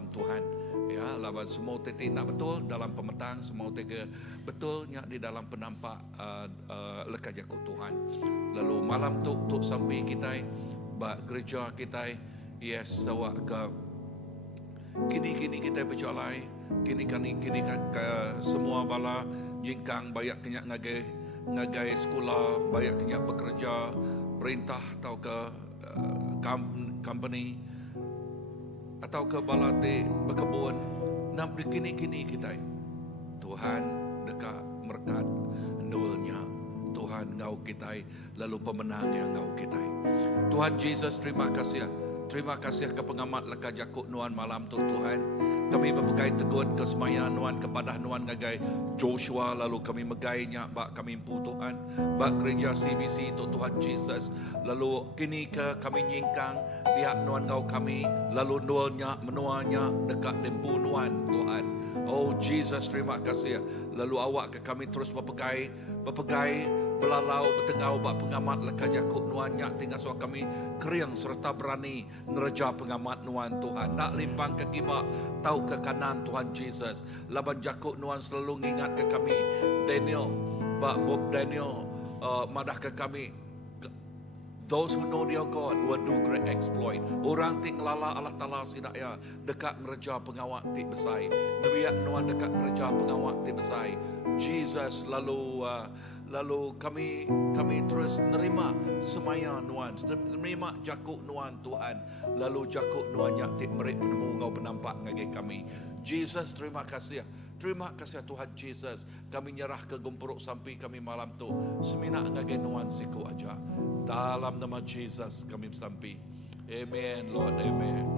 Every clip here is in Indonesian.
malam Tuhan. Ya, lawan semua titik nak betul dalam pemetang, semua tiga betulnya di dalam penampak lekat jakut Tuhan. Lalu malam tu sampai kita bak gereja kita, yes, tawa ke kini kita berjalan, kini semua bala jingkang banyak kenyak ngagai sekolah, banyak kenyak bekerja, perintah atau ke company atau ke balate berkebun, nak kini kita Tuhan dekat merkat nulnya Tuhan ngau kita, lalu pemenang yang ngau kita. Tuhan Yesus, terima kasih ke pengamat lekat jakut nuan malam tu Tuhan. Kami berpegai teguh kesemayaan nuan kepada nuan ngagai Joshua, lalu kami megainya bak kami impu Tuhan, bak gereja CBC tu Tuhan Yesus. Lalu kini ke kami nyingkang pihak nuan ngau kami, lalu nuannya menuanya dekat dempu nuan Tuhan. Oh Jesus, terima kasih. Lalu awak ke kami terus berpegai belalau bertengau bak pengamat lekat jakut nuannya tinggal so kami kering serta berani ngereja pengamat nuan Tuhan. Nak limpang ke kibak tahu ke kanan Tuhan Jesus. Laban jakut nuan selalu ingat ke kami Daniel, bak Bob Daniel, madah ke kami those who know their God will do great exploit. Orang ting lala Allah Ta'ala sidak ya dekat ngereja pengawak ti besai. Nebiak nuan dekat ngereja pengawak ti besai. Jesus, lalu kami terus nerima semaya nuan, nerima jakuk nuan Tuhan. Lalu jakuk nuannya ti merik penemu ngau penampak ngagai kami. Jesus, terima kasih. Terima kasih Tuhan Jesus. Kami nyerah ke gempuruk sampai kami malam tu semina ngagai nuan siku aja. Dalam nama Jesus kami sampai. Amen Lord, amen.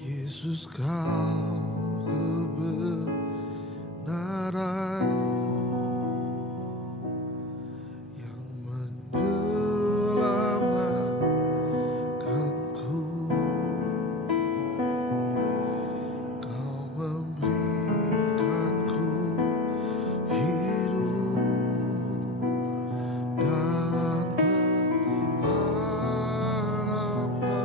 Yesus, kau kebenaran yang menyelamatkanku. Kau memberikanku hidup dan pengharapan.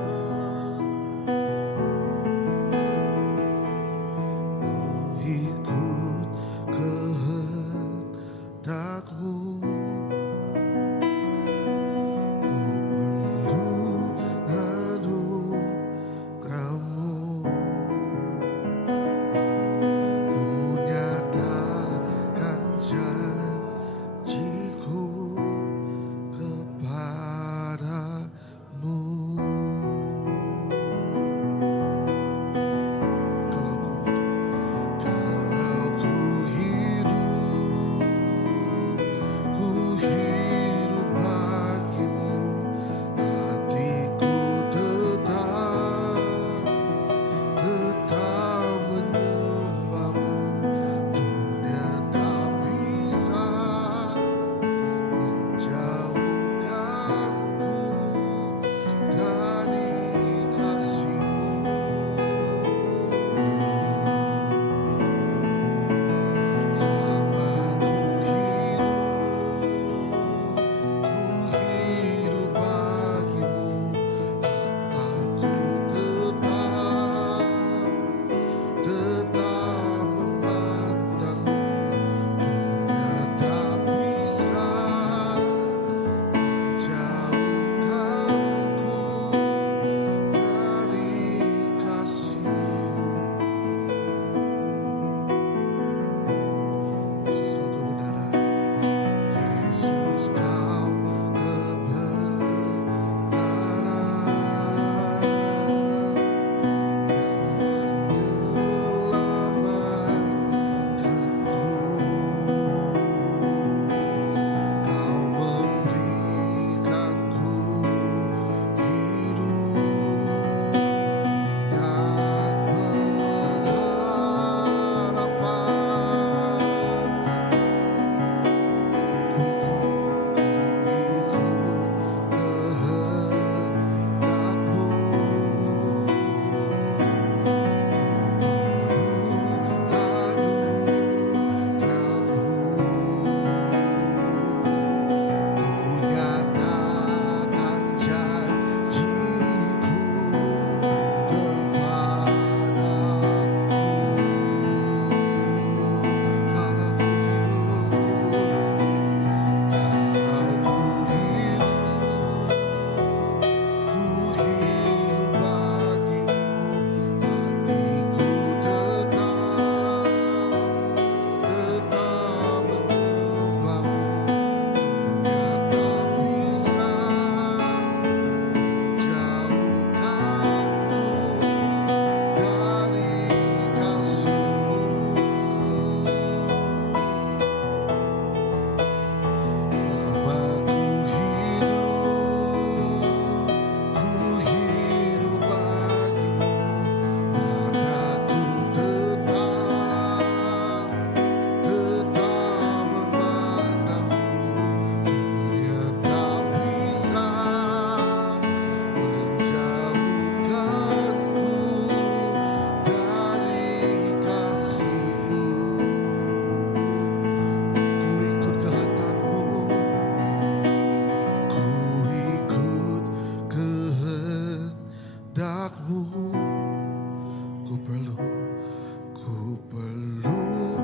perlu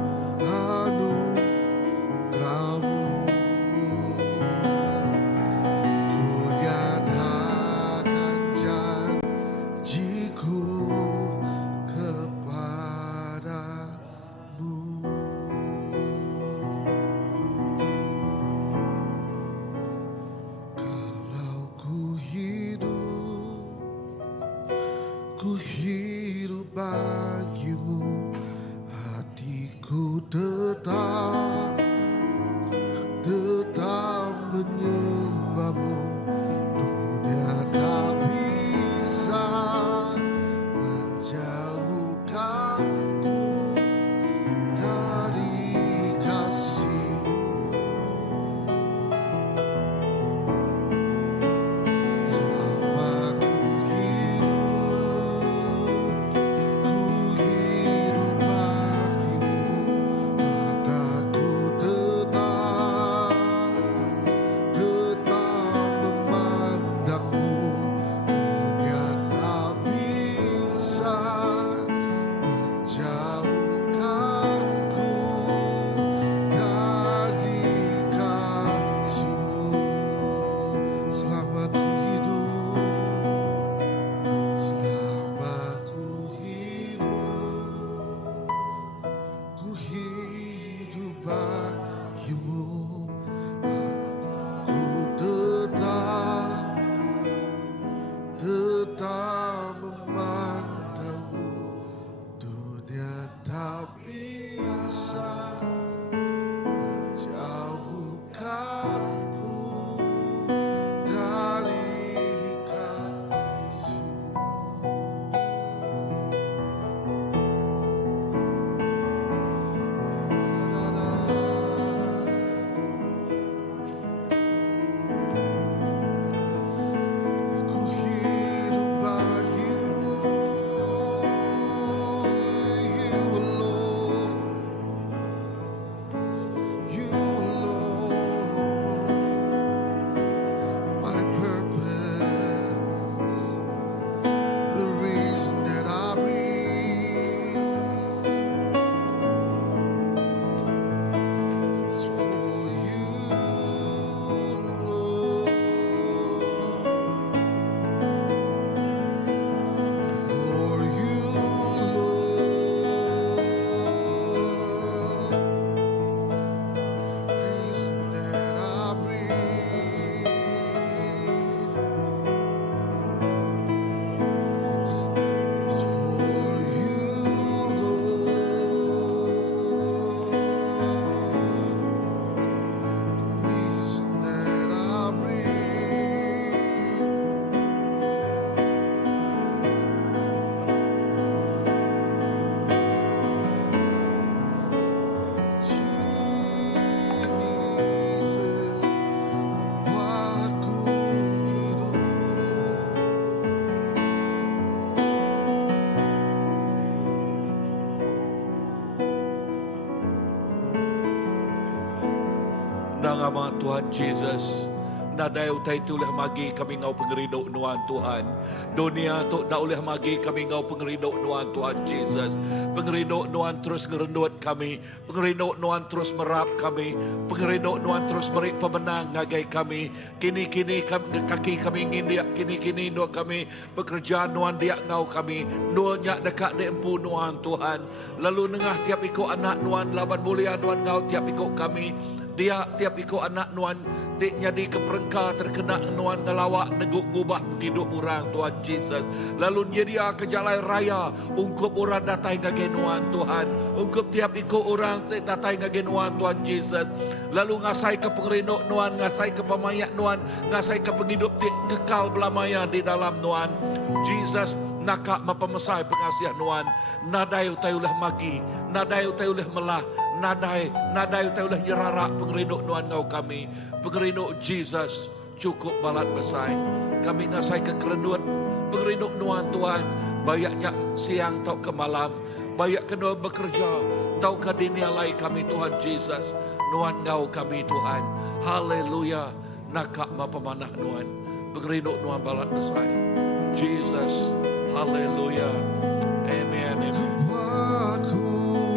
anugerahmu. Ku nyatakan janjiku kepadamu. Kalau ku hidup bagimu, hatiku tetap menyembahmu. Dunia tak bisa menjauhkanku dari kasih-Mu. Selama ku hidup bagimu, mataku tetap memandangmu. Dunia tak bisa menjauhkanku dari kasih-Mu. Selama ku hidup bagimu, aku tetap memandangmu. Dunia tak bisa menjauhkanku dari kasih-Mu. Ku hidup bagimu, You alone, my purpose, the reason that I breathe is for You, Lord, for You, Lord, reason that I breathe is for You, Lord, the reason that I breathe. Jesus, aku hidup. Nama Tuhan Jesus, nadai utai tu oleh magi kami ngau pengerido nuan Tuhan. Dunia tu na oleh magi kami ngau pengerido nuan Tuhan Jesus. Pengerido nuan terus ngerendut kami, pengerido nuan terus merap kami, pengerido nuan terus beri pemenang ngagai kami. Kini kaki kami ngindiak, kini nuan kami bekerja nuan diak ngau kami, nuan nyak dekat de empu nuan Tuhan. Lalu nengah tiap iko anak nuan laban mulia nuan ngau tiap iko kami. Dia tiap iko anak nuan tik nyadi keperengka terkena nuan ngelawak neguk ngubah hidup orang Tuhan Jesus. Lalu nyedia ke jalan raya ungkup orang datai ngage nuan Tuhan. Ungkup tiap iko orang datai ngage nuan Tuhan Jesus. Lalu ngasai ke pengerino nuan, ngasai ke pemayak nuan, ngasai ke penghidup tik kekal belamaya di dalam nuan Jesus. Nakak mapamesai pengasihan nuan. Nadai utai ulah magi, nadai utai ulah melah, nadai utai ulah nyerarak pengerino nuan ngau kami. Pengerino Jesus cukup balat besai. Kami ngasai ke kerenut pengerino nuan Tuhan. Bayaknya siang tau ke malam, bayak kena bekerja tau ke dinialai kami Tuhan Jesus. Nuan ngau kami Tuhan. Haleluya. Nakak mapamanah nuan. Pengerino nuan balat besai. Jesus. Haleluya. Amen. Amen. Aku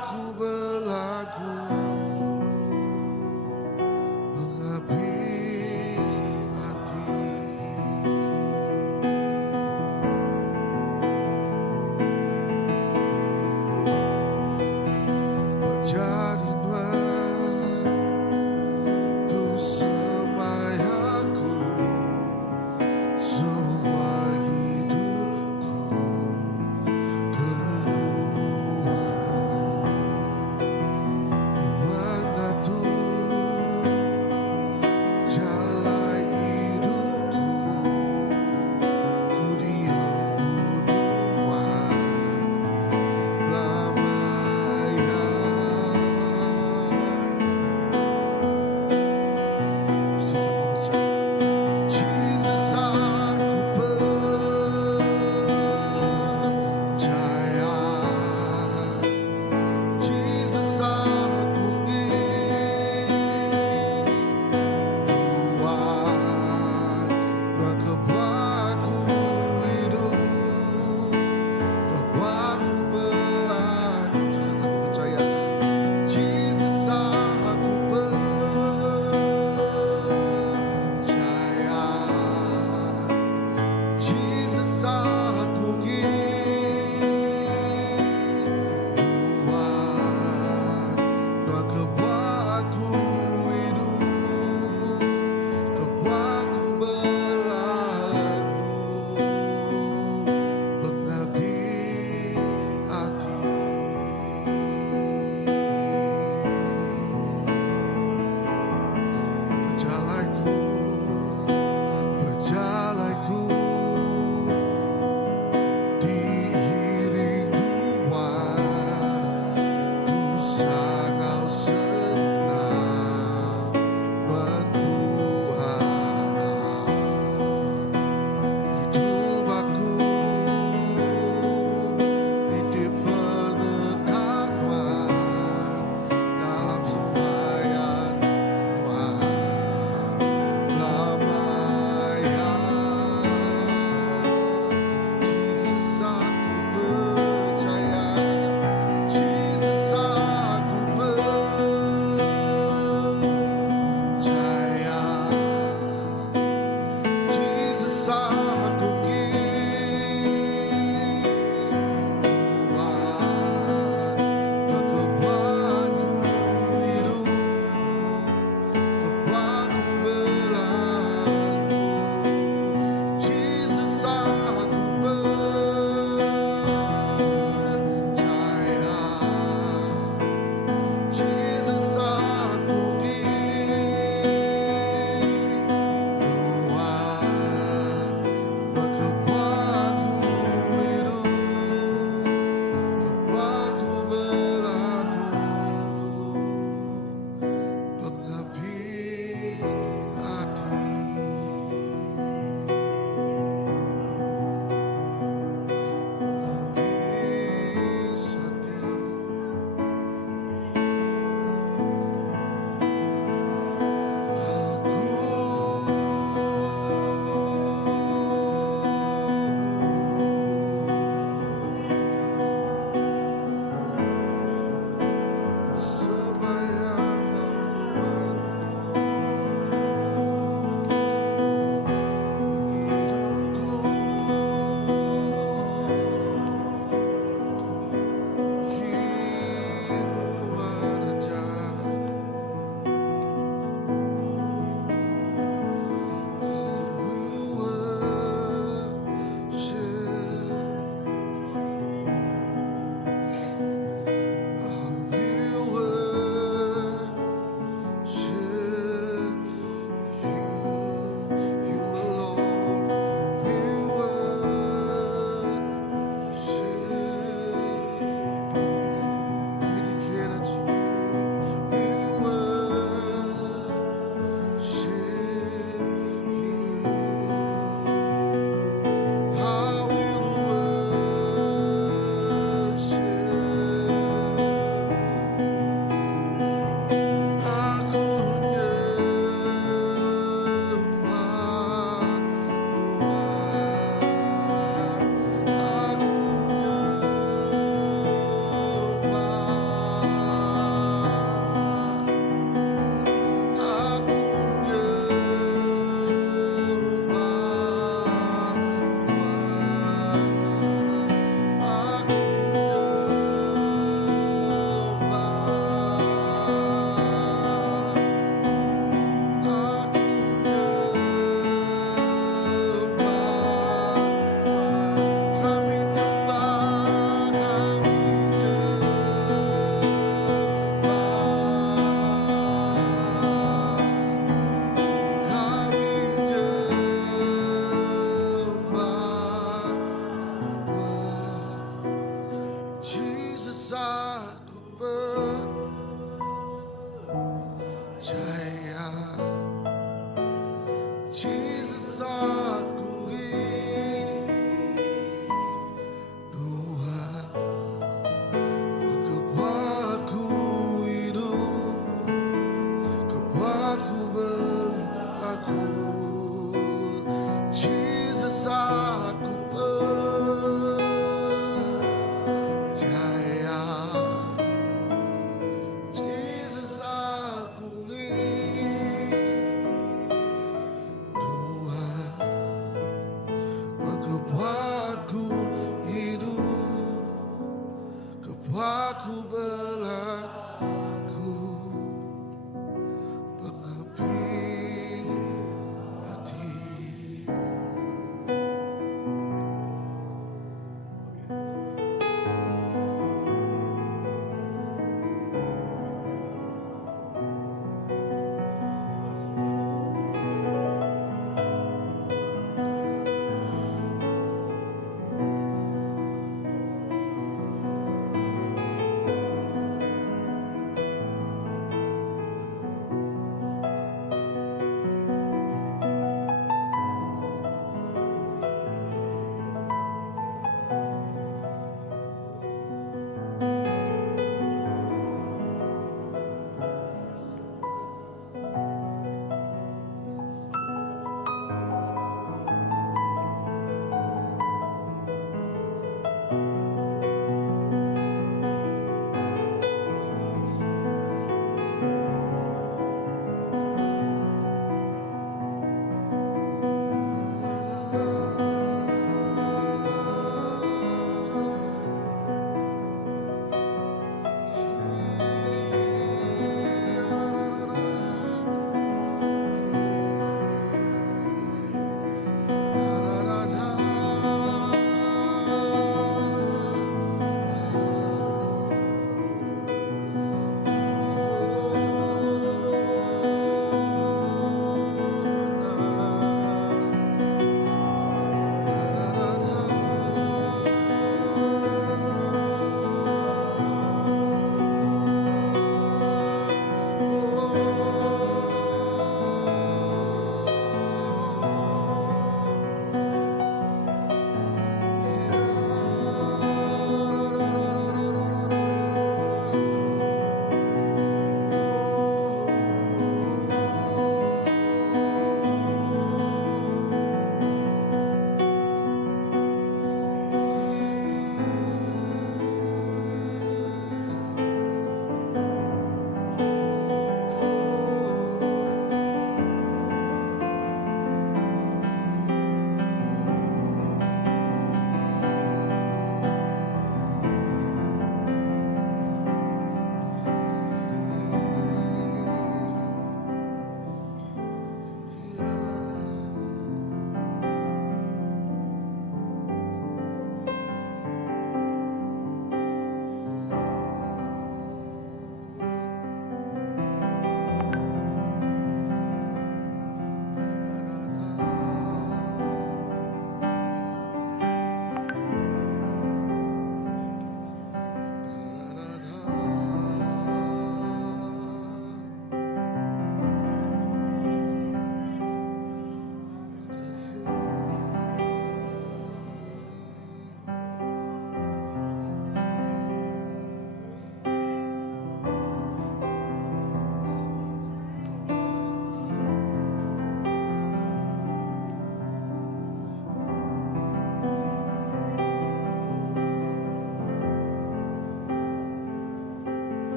aku berlaku menghabis hati. Menjadilah tu semayaku, semua hidupku keluar aku percaya, Jesus aku lindungi, kebaku hidup, kebaku berlaku, Jesus aku percaya, Jesus aku lindungi, kebaku hidup, kebaku berlaku, penghabis hati.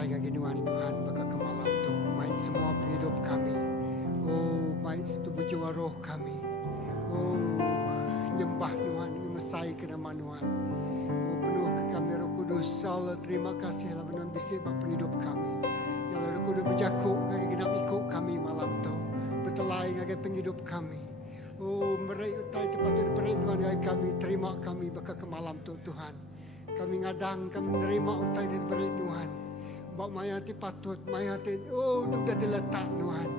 utai kaginuan Tuhan baka kemalam tu main semua penghidup kami. Oh main setubuh jiwa roh kami. Oh nyembah Tuhan mesai ke nama Tuhan. Oh penuh ke kami Roh Kudus. Allah terima kasih lah benar bisik bak penghidup kami. Nyala Roh Kudus berjakuk ngagi genap ikut kami malam tu. Bertelai ngagi penghidup kami. Oh meraih utai tepat tu berai Tuhan ngagi kami. Terima kami baka kemalam tu Tuhan. Kami ngadang kami menerima utai dari berai Tuhan. Bak mayati patut mayati oh sudah diletak Tuhan.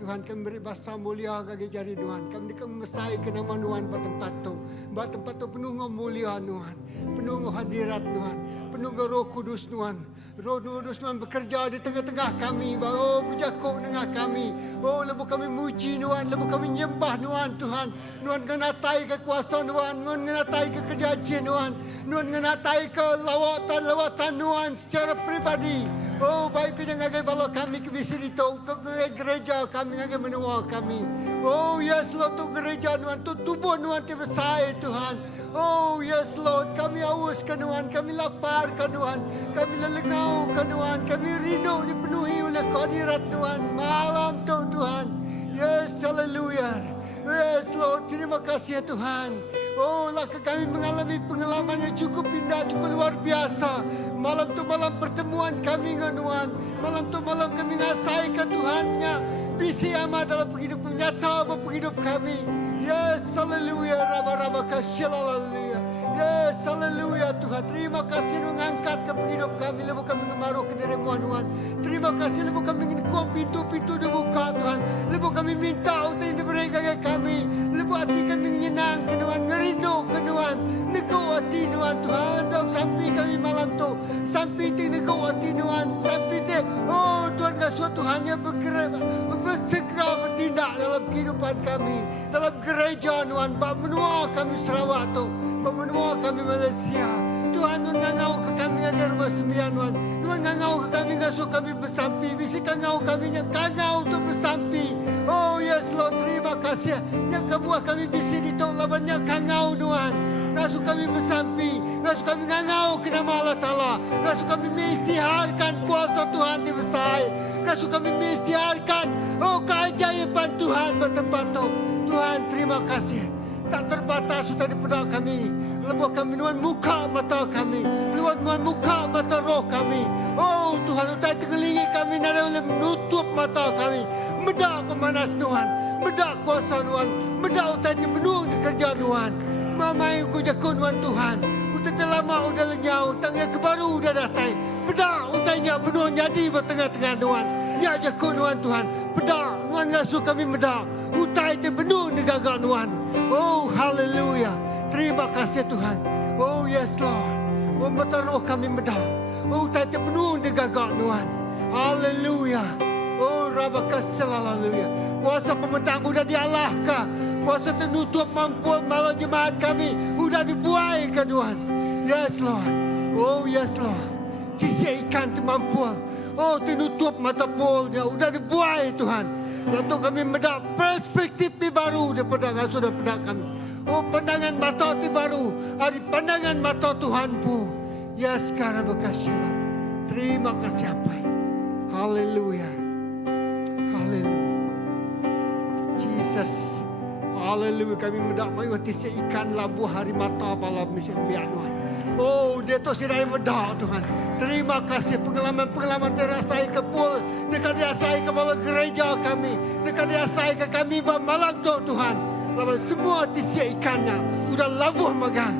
Tuhan kami beri bahasa mulia kaki jari Tuhan. Kami mesai ke nama Tuhan buat tempat tu. Buat tempat tu penuh dengan mulia Tuhan. Penuh dengan hadirat Tuhan. Penuh dengan Roh Kudus Tuhan. Roh Kudus Tuhan bekerja di tengah-tengah kami. Oh berjakuk dengan kami. Oh lebu kami muji Tuhan. Lebu kami nyembah Tuhan. Tuhan ngenatai kekuasaan Tuhan. Tuhan ngenatai kekerjaan Tuhan. Tuhan ngenatai ke lawatan Tuhan secara pribadi. Oh baik kerja ngagai bala kami ke bisiri tu. Ke gereja kami ngagai menua kami. Oh yes Lord tu gereja Tuhan. Tu tubuh Tuhan ti besar Tuhan. Oh yes Lord kami haus ke Tuhan. Kami lapar ke Tuhan. Kami lelengau ke Tuhan. Kami rindu dipenuhi oleh kehadirat Tuhan. Malam tu Tuhan. Yes hallelujah. Yes Lord terima kasih ya Tuhan. Oh lah kami mengalami pengalaman yang cukup indah, cukup luar biasa. Malam tu malam pertemuan kami dengan Tuhan. Malam tu malam kami ngasai ke Tuhannya. Bisi amat dalam penghidupan nyata penghidup kami. Yes haleluya. Raba-raba kasih haleluya. Yes haleluya Tuhan. Terima kasih mengangkat ke penghidup kami. Lepas kami ngemaruh ke dirimuan Tuhan. Terima kasih lepas kami ngekau pintu-pintu dibuka Tuhan. Lepas kami minta untuk yang diberi kepada kami. Lepas hati kami menyenang ke Tuhan. Ngerindu ke Tuhan. Negau hati Tuhan Tuhan. Dan sampai kami malam tu. Sampai ti negau hati Tuhan. Sampai ti. Oh Tuhan kasih Tuhan yang bersegera bertindak dalam kehidupan kami. Dalam gereja Tuhan. Bak menua kami Sarawak tu. Bak menua kami Malaysia. Tuhan ngangau ke kami ngagai rumah sembilan Tuhan. Tuhan ngangau ke kami ngasuh kami bersampi. Bisi kangau kami kangau tu bersampi. Oh yes Lord terima kasih. Yang kebuah kami bisi di tong labannya kangau Tuhan. Ngasuh kami bersampi. Ngasuh kami ngangau ke nama Allah Ta'ala. Ngasuh kami mengisytiharkan kuasa Tuhan di besar. Ngasuh kami mengisytiharkan oh keajaiban Tuhan bertempat tu. Tuhan terima kasih. Tak terbatas sudah daripada kami. Lebuh kami Tuhan muka mata kami. Tuhan muka mata roh kami. Oh Tuhan utai tengelingi kami. Nada boleh menutup mata kami. Medak pemanas Tuhan. Medak kuasa Tuhan. Medak utai penuh di kerja Tuhan. Mamai ku jakun Tuhan. Utai terlama udah lenyau. Tangga kebaru udah datang. Bedak utainya penuh jadi bertengah-tengah Tuhan. Ya jakun Tuhan. Bedak Tuhan ngasuh kami bedak. Utai te penuh di gagak Tuhan. Oh haleluya. Terima kasih Tuhan. Oh yes Lord. Oh mata roh kami bedak. Oh utai te penuh di gagak Tuhan. Haleluya. Oh rabakasih haleluya. Kuasa pementang udah dialahkan. Kuasa tenutup mampu malam jemaat kami. Udah dibuai ke Tuhan. Yes Lord. Oh yes Lord. Sisi ikan tu mampu. Oh tenutup mata polnya. Udah dibuai Tuhan. Lalu kami mendapat perspektif baru daripada ngasuh daripada kami. Oh pandangan mata baru. Hari pandangan mata Tuhan pun. Ya sekarang berkasihlah. Terima kasih apa. Haleluya. Haleluya. Jesus. Haleluya. Kami mendapat mayuati seikan labu hari mata malam misi biar Tuhan. Oh dia tu sirai medak Tuhan. Terima kasih pengalaman-pengalaman terasai ke pul. Dekat diasai ke bala gereja kami. Dekat diasai ke kami malam tu Tuhan. Lalu semua tisia ikannya. Udah labuh magang.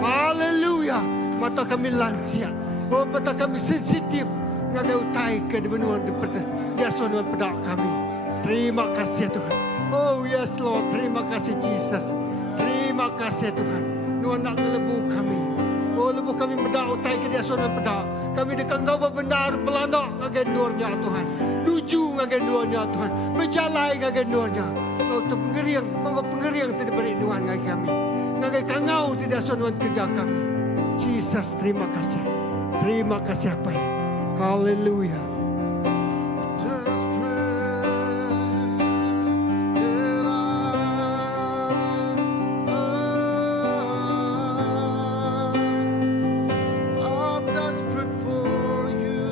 Haleluya. Mata kami lansia. Oh mata kami sensitif. Ngagai utai ke di benua di asuhan pedak kami. Terima kasih Tuhan. Oh yes Lord. Terima kasih Jesus. Terima kasih Tuhan. Tuhan nak ngelebu kami. Oh lebu kami mendak utai ke dia suara pedak. Kami dekat kau benar pelanak ngagen nurnya Tuhan. Lucu ngagen nurnya Tuhan. Berjalai ngagen nurnya. Oh tu pengeriang tidak beri Tuhan ngagen kami. Ngagen kangau tidak suara kerja kami. Jesus terima kasih. Terima kasih apa ya. Haleluya. I'm desperate for you.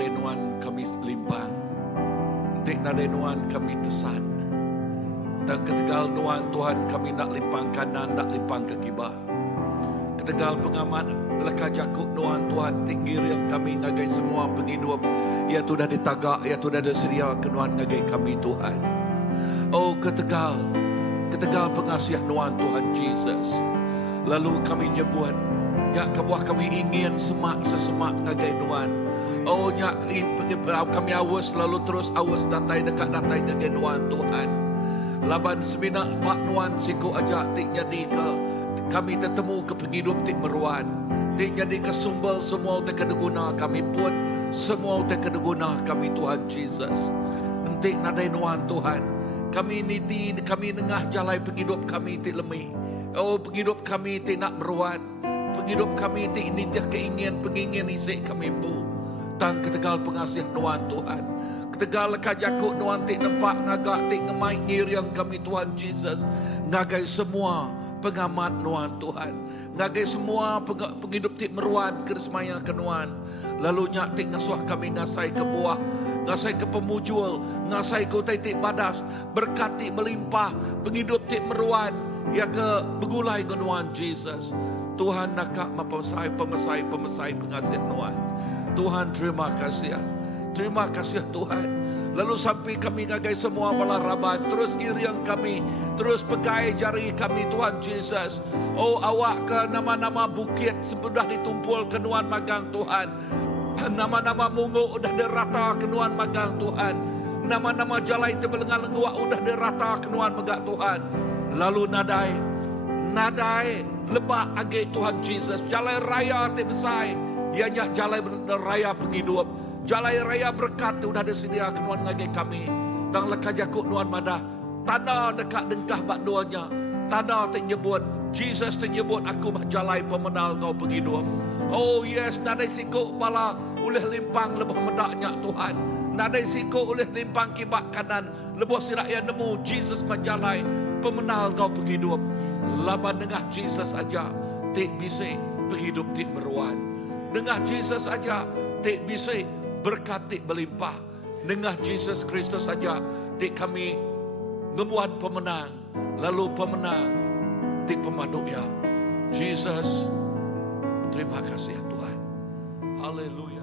nadai nuan kami limpang. Tik nadai nuan kami tesat. Dan ketegal nuan Tuhan kami nak limpang kanan, nak limpang ke kibah. Ketegal pengamat leka jakuk nuan Tuhan tinggi yang kami ngagai semua penghidup. Ya tu dah ditagak, ya tu dah disedia kenuan ngagai kami Tuhan. Oh ketegal pengasiah nuan Tuhan Jesus. Lalu kami nyebut, nyak kebuah kami ingin sesemak ngagai nuan. Oh nyak kami awas lalu terus awas datai dekat datai ngagai nuan Tuhan. Laban semina pak nuan siku aja tik jadi ke kami tertemu ke penghidup tik meruan. Tik jadi ke sumbel semua tik kedeguna kami pun semua tik kedeguna kami Tuhan Jesus. Entik nadai nuan Tuhan. Kami niti kami nengah jalai penghidup kami tik lemih. Oh penghidup kami tik nak meruan. Penghidup kami tik ini dia pengingin isik kami bu. Tang ketegal pengasiah nuan Tuhan. Ketegal kajakuk nuan tik nampak ngagak tik ngemai ngiriang kami Tuhan Jesus. Ngagai semua pengamat nuan Tuhan. Ngagai semua penghidup tik meruan keresmaya ke nuan. Lalu nyak tik ngasuh kami ngasai ke buah. Ngasai ke pemujul. Ngasai ke utai tik badas. Berkat tik melimpah. Penghidup tik meruan. Ya ke begulai ke nuan Jesus. Tuhan nakak pemesai pengasih nuan. Tuhan terima kasih. Terima kasih Tuhan. Lalu sampai kami ngagai semua balaraban. Terus iriang kami. Terus pegai jari kami Tuhan Jesus. Oh awak ke nama-nama bukit. Sudah ditumpul kenuan magang Tuhan. Nama-nama mungu udah derata kenuan magang Tuhan. Nama-nama jalai tebelenga-lenguak udah derata kenuan magang Tuhan. Lalu nadai lebak age Tuhan Jesus. Jalai raya tebesai. Ianya jalai raya penghidup. Jalai raya berkat udah disedia kenuan ngage kami. Tang leka jakuk nuan madah. Tanda dekat dengkah bak nuannya. Tanda ternyebut. Jesus ternyebut aku jalai pemenal kau penghidup. Oh yes, nadai sikuk bala oleh limpang lebih medaknya Tuhan. Nadai sikuk oleh limpang kibak kanan. Lebih sirak yang nemu Jesus majalai pemenal kau penghidup. Laban dengah Jesus aja. Tik bisik penghidup tik meruan. Dengah Jesus aja. Tik bisik berkat tik berlimpah. Dengah Jesus Kristus saja tik kami ngemuan pemenang. Lalu pemenang tik pemaduk ya. Jesus, terima kasih ya Tuhan. Haleluya.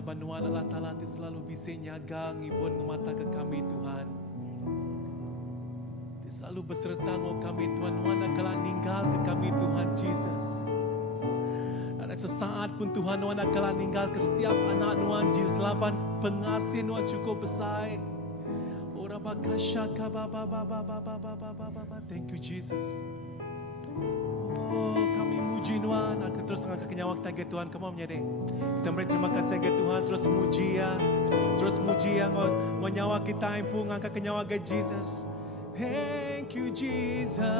laban Tuhan Allah Ta'ala ti selalu bisa nyaga ngibun ngemata ke kami Tuhan. Ti selalu beserta ngau kami Tuhan. Tuhan akan ninggal ke kami Tuhan Jesus. Ada sesaat pun Tuhan akan ninggal ke setiap anak Tuhan Jesus. Laban pengasih Tuhan cukup besar. Thank you Jesus. Oh, kami muji Tuhan. Kita terus angkat kenyawa kita Tuhan. Kamu menjadi. Kita beri terima kasih ke Tuhan. Terus muji ya. Terus muji ya. Mau nyawa kita impung angkat kenyawa ke Jesus. Thank you Jesus.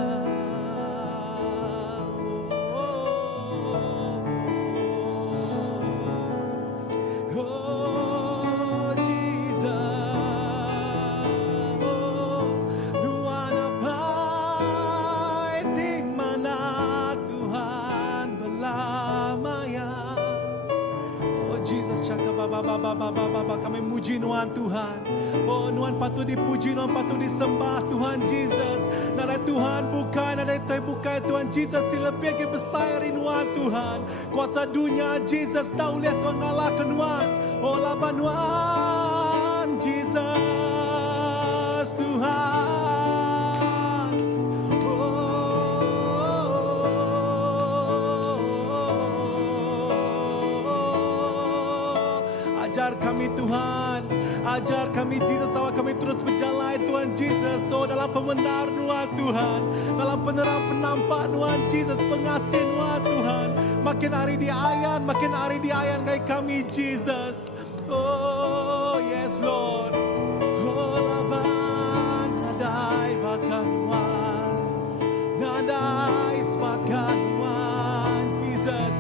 Kami muji Tuhan Tuhan. Oh Tuhan patut dipuji, Tuhan patut disembah Tuhan Jesus. Nada Tuhan bukan, nada itu bukan Tuhan Jesus. Dilebih ke besar Tuhan Tuhan. Kuasa dunia Jesus tahu lihat Tuhan ngalahkan Tuhan. Oh laban Tuhan Jesus Tuhan. Ajar kami Tuhan, ajar kami Jesus, bahwa kami terus berjalan Tuhan Jesus. Oh dalam pembenar Tuhan, dalam penerang penampak Tuhan Jesus, pengasih Tuhan. Makin hari diayan kayak kami Jesus. Oh yes Lord. Oh laban nadai bahkan Tuhan, nadai sebagai Tuhan Jesus.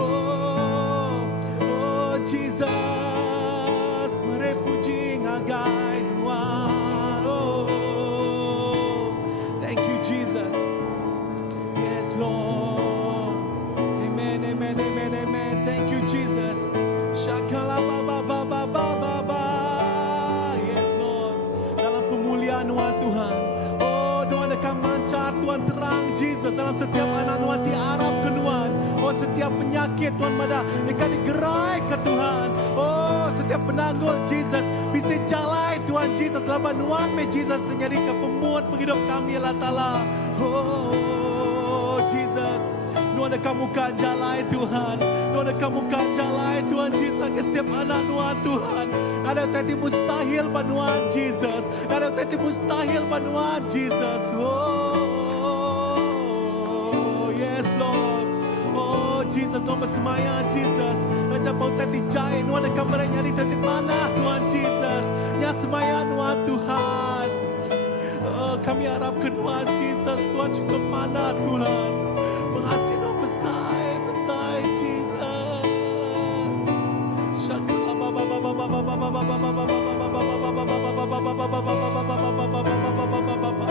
Oh Jesus. Puji ngagai Tuhan. Oh, thank you Jesus. Yes Lord. Amen, amen, amen, amen. Thank you Jesus. Shakala ba ba ba ba ba ba. Yes Lord. Dalam pemuliaan Tuhan. Oh Tuhan akan mancar Tuhan terang Jesus dalam setiap anak Tuhan diarap ke Tuhan. Oh setiap penyakit Tuhan pada akan digerai ke Tuhan. Oh setiap penanggul Jesus bisa jalan Tuhan Jesus. Laban Tuhan Jesus terjadi ke pemuat penghidup kami Allah Ta'ala. Oh Jesus, Tuhan akan muka jalan Tuhan. Tuhan akan muka jalan Tuhan Jesus ke setiap anak Tuhan. Ada tadi mustahil pada Tuhan Jesus. Ada tadi mustahil pada Tuhan Jesus. Oh yes Lord. Oh Jesus, Tuhan bersemaya Jesus. Raja bau tadi jahit Tuhan akan merenyari tadi mana Tuhan Jesus. Nya semaya Tuhan. Oh, kami harapkan Tuhan Jesus. Tuhan cukup mana Tuhan. Pengasih Tuhan besar Jesus. Syakala baba baba baba baba baba baba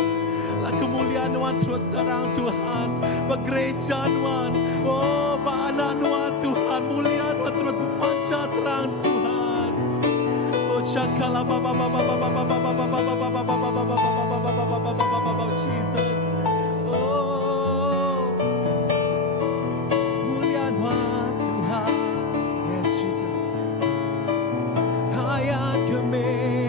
lah kemuliaan Tuhan terus terang Tuhan. Bergereja Tuhan. Oh, anak Tuhan Tuhan. Mulia Tuhan terus berpancar terang Tuhan. Oh, syakala baba baba baba baba baba baba baba Jesus. Oh, mulia Tuhan Tuhan. Yes Jesus. Hayat kami.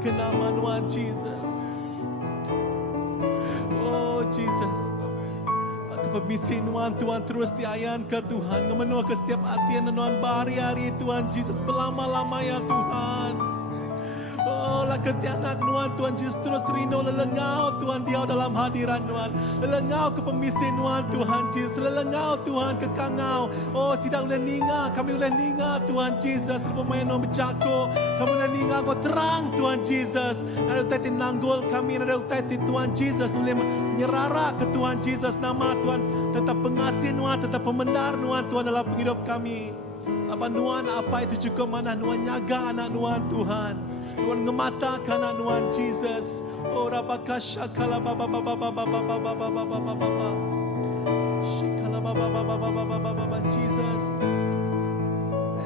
Ke nama Tuhan Jesus. Oh Jesus, aku permisi Tuhan terus diayan ke Tuhan. Memenuhi ke setiap hatian Tuhan hari-hari Tuhan Jesus. Belama-lama ya Tuhan. Oh lah ketianak Tuhan Jesus terus rindu lelengau Tuhan dia dalam hadiran Tuhan. Lelengau ke permisi Tuhan Jesus. Lelengau Tuhan ke kangau. Oh sidang ulah ninga, kami ulah ninga Tuhan Jesus. Lepas main bercako, kami ulah ninga kau terang Tuhan Jesus. Ada utai nanggul kami, ada utai Tuhan Jesus. Boleh nyerara ke Tuhan Jesus. Nama Tuhan tetap pengasih Tuhan, tetap pembenar Tuhan dalam hidup kami. Lapan Tuhan, apa itu cukup mana Tuhan nyaga anak Tuhan Tuhan. Tuhan ngematakan anak Tuhan Jesus. Oh rabakasha kala baba baba baba baba baba baba baba. Shikala baba baba baba baba baba Jesus.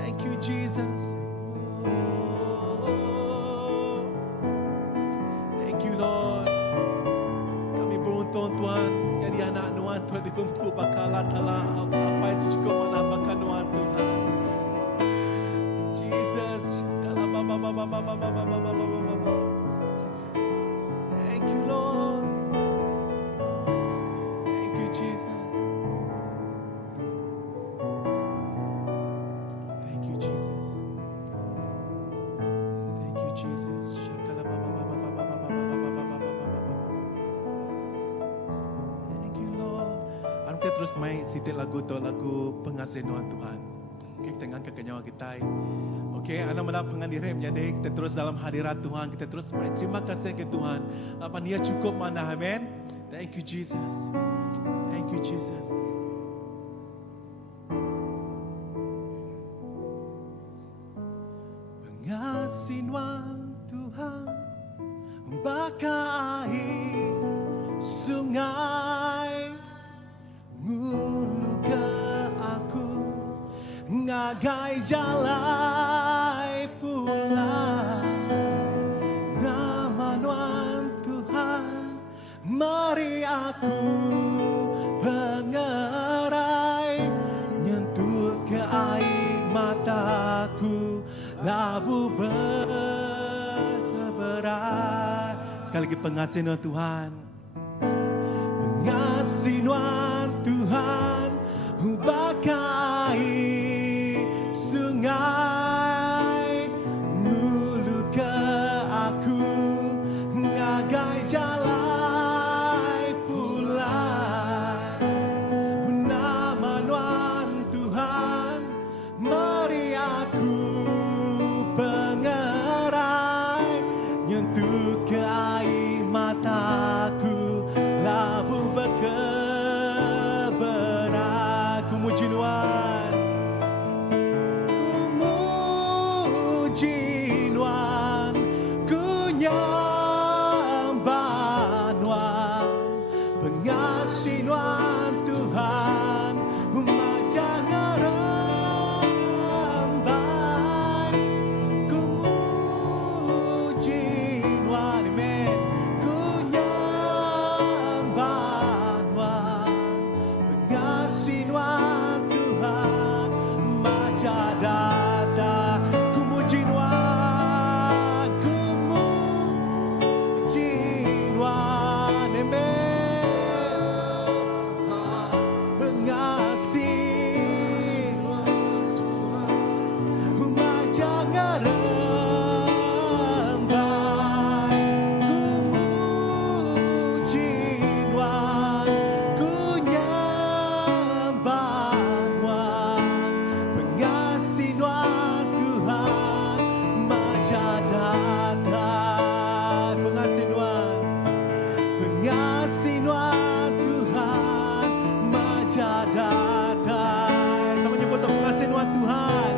Thank you Jesus. Oh. Thank you Lord. Kami beruntung Tuhan jadi anak Tuhan Tuhan dipempu bakal latala apa itu cukup mana bakal Tuhan Tuhan. Jesus. Kala baba baba baba baba baba baba. Thank you, Lord. Thank you, Jesus. Thank you, Jesus. Thank you, Jesus. Thank you, Lord. Anu kita terus main sitil lagu tu lagu pengasih Tuhan. Okay, kita angkat ke nyawa kita. Okay, anak mendapat penganiran jadi kita terus dalam hadirat Tuhan, kita terus terima kasih ke Tuhan. Apa Dia cukup mana, amen. Thank you Jesus. Thank you Jesus. Pengasihan Tuhan bakal air sungai ngulu ke aku ngagai jalai pula nama Tuhan Tuhan mari aku pengerai nyentuh ke air mataku labu berberai sekali lagi pengasihan Tuhan pengasihan Tuhan bakai sungai ngulu ke aku ngagai jalai pula nama Tuhan Tuhan mari aku pengerai nyentuh ke air mataku labu berkeberai muji Tuhan muji Tuhan ku nyembah Tuhan pengasih Tuhan Tuhan jangan rembai ku muji Tuhan amen ku nyembah Tuhan pengasih Tuhan Tuhan majadada ku muji Tuhan ku muji Tuhan amen pengasih jangan rembai ku muji Tuhan ku nyembah Tuhan pengasih Tuhan Tuhan majadada pengasih Tuhan Tuhan majadada sama nyebut pengasih Tuhan Tuhan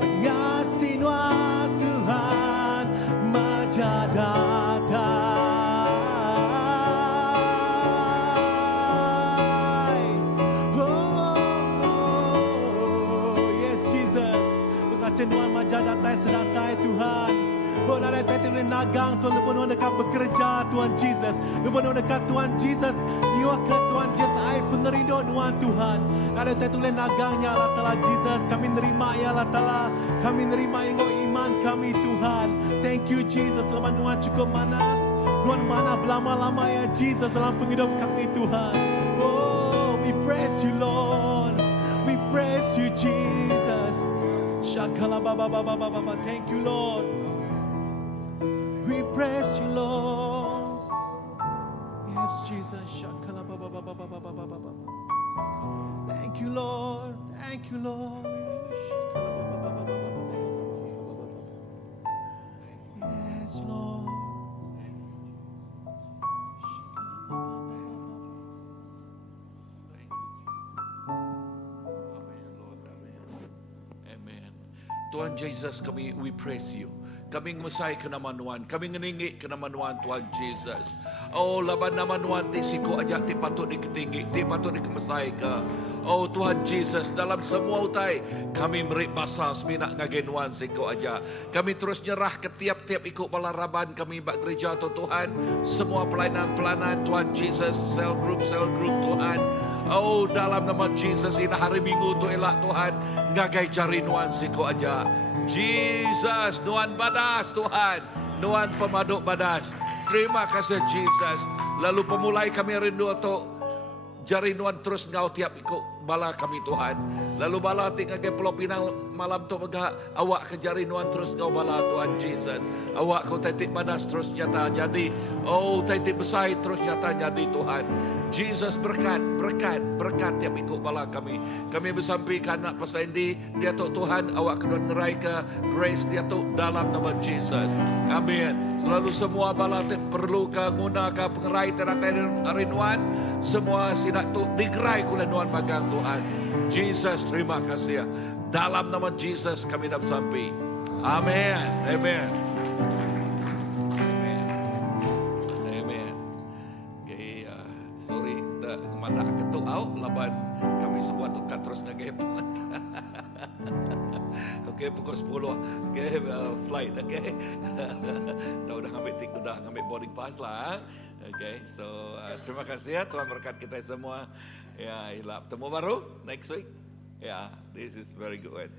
pengasih Tuhan Tuhan majadada oh yes Jesus pengasih Tuhan majadada sedatai Tuhan oh nara tadi nagang Tuhan lupa dekat bekerja Tuhan Jesus lupa dekat Tuhan Jesus you ke Tuhan Jesus ai pengerindo Tuhan Tuhan nara tadi tulen nagangnya Allah Taala Jesus kami nerima ya Allah Taala kami nerima yang iman kami Tuhan thank you Jesus selama Tuhan cukup mana Tuhan mana berlama-lama ya Jesus dalam penghidup kami Tuhan oh we praise you Lord we praise you Jesus Shakala baba baba baba thank you Lord we praise you Lord yes Jesus Shakala baba baba baba baba thank you Lord thank you Lord Shakala baba baba baba yes Lord Amen, Lord. Amen. Amen. Tuhan Jesus, we praise you. Kami mesai ke nama Tuhan. Kami ngeningi ke nama Tuhan Jesus. Oh, laban nama Tuhan ti siko aja ti patut diketinggi, ti patut dikemesai ke. Oh Tuhan Jesus, dalam semua utai kami merik basah semina ngagenuan siko aja. Kami terus nyerah ke tiap-tiap ikut balaraban kami bak gereja Tuhan. Semua pelayanan-pelayanan Tuhan Jesus, cell group Tuhan. Oh, dalam nama Jesus ini hari Minggu tu elak Tuhan ngagai cari nuansi ko aja. Jesus, nuan badas Tuhan, nuan pemaduk badas. Terima kasih Jesus. Lalu pemulai kami rindu untuk jari nuan terus ngau tiap ikut bala kami Tuhan. Lalu bala tinggal ke Pulau Pinang malam tu megah awak ke jari nuan terus ngau bala Tuhan Jesus. Awak kau titik badas terus nyata jadi. Oh, titik besar terus nyata jadi Tuhan. Jesus berkat tiap ikut bala kami. Kami bersampaikan nak pasal ini dia tu Tuhan awak kena ngerai ke grace dia tu dalam nama Jesus. Amin. Selalu semua bala perlu ke guna ke pengerai teratai nuan. Semua sinak tu digerai kule nuan magang Tuhan. Jesus, terima kasih. Dalam nama Jesus kami dah sampai. Amin. Amin. Sorry, tak mana ketuk out laban kami semua tukar terus ngagepon. Okay, pukul 10. Okay, flight. Okay, tahu dah ngambil boarding pass lah. Okay, so terima kasih ya Tuhan berkat kita semua. Ya, hilap temu baru next week. Yeah, this is very good.